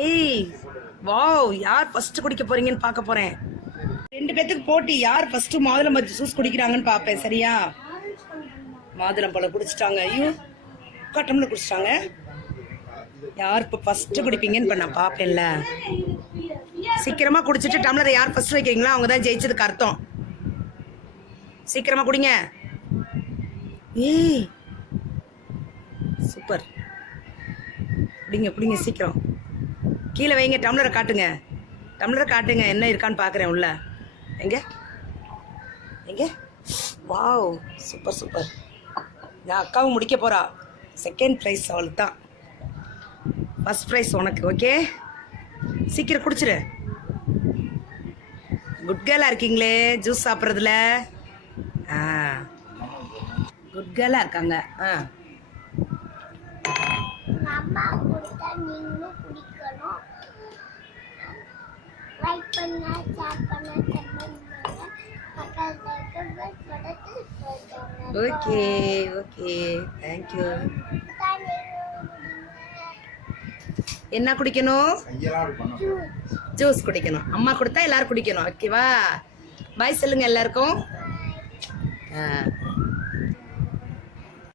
ஏய் வாவ் யார் ஃபர்ஸ்ட் குடிக்க போறீங்கன்னு பார்க்க போறேன். ரெண்டு பேத்துக்கு போட்டி யார் ஃபர்ஸ்ட் மாதுளம் பஜ்ஜி ஜூஸ் குடிக்கிறாங்கன்னு பார்ப்பேன் சரியா? மாதுளம் பழம் குடிச்சிட்டாங்க. ஐயோ கட்டம்ல குடிச்சிட்டாங்க. யார் இப்போ ஃபர்ஸ்ட் குடிப்பீங்கன்னு இப்போ நான் பார்ப்பேன்ல. சீக்கிரமா குடிச்சிட்டு டம்ளரை யார் ஃபர்ஸ்ட் வைக்கிறீங்களோ அவங்க தான் ஜெயிச்சதுக்கு அர்த்தம். சீக்கிரமா குடிங்க. ஏய் சூப்பர். குடிங்க குடிங்க சீக்கிரம். கீழே வைங்க டம்ளரை காட்டுங்க. டம்ளரை காட்டுங்க என்ன இருக்கான்னு பார்க்குறேன் உள்ள. எங்க? எங்க? Wow super super. நான் அக்காவும் முடிக்க போகிறா செகண்ட் ப்ரைஸ் அவளுக்கு தான் ஃபஸ்ட் ப்ரைஸ் உனக்கு ஓகே சீக்கிரம் குடிச்சிரு. குட் கேர்லாக இருக்கீங்களே ஜூஸ் சாப்பிட்றதுல. ஆ. குட் கேர்லாக இருக்காங்க. ஆ. பண்ணா ஷேர் பண்ணா பக்கத்துல ஓகே. ஓகே தேங்க்யூ என்ன குடிக்கணும்? ஜூஸ் குடிக்கணும். அம்மா கொடுத்தா எல்லாரும் குடிக்கணும். ஓகேவா பாய் சொல்லுங்க எல்லாருக்கும். ஆ.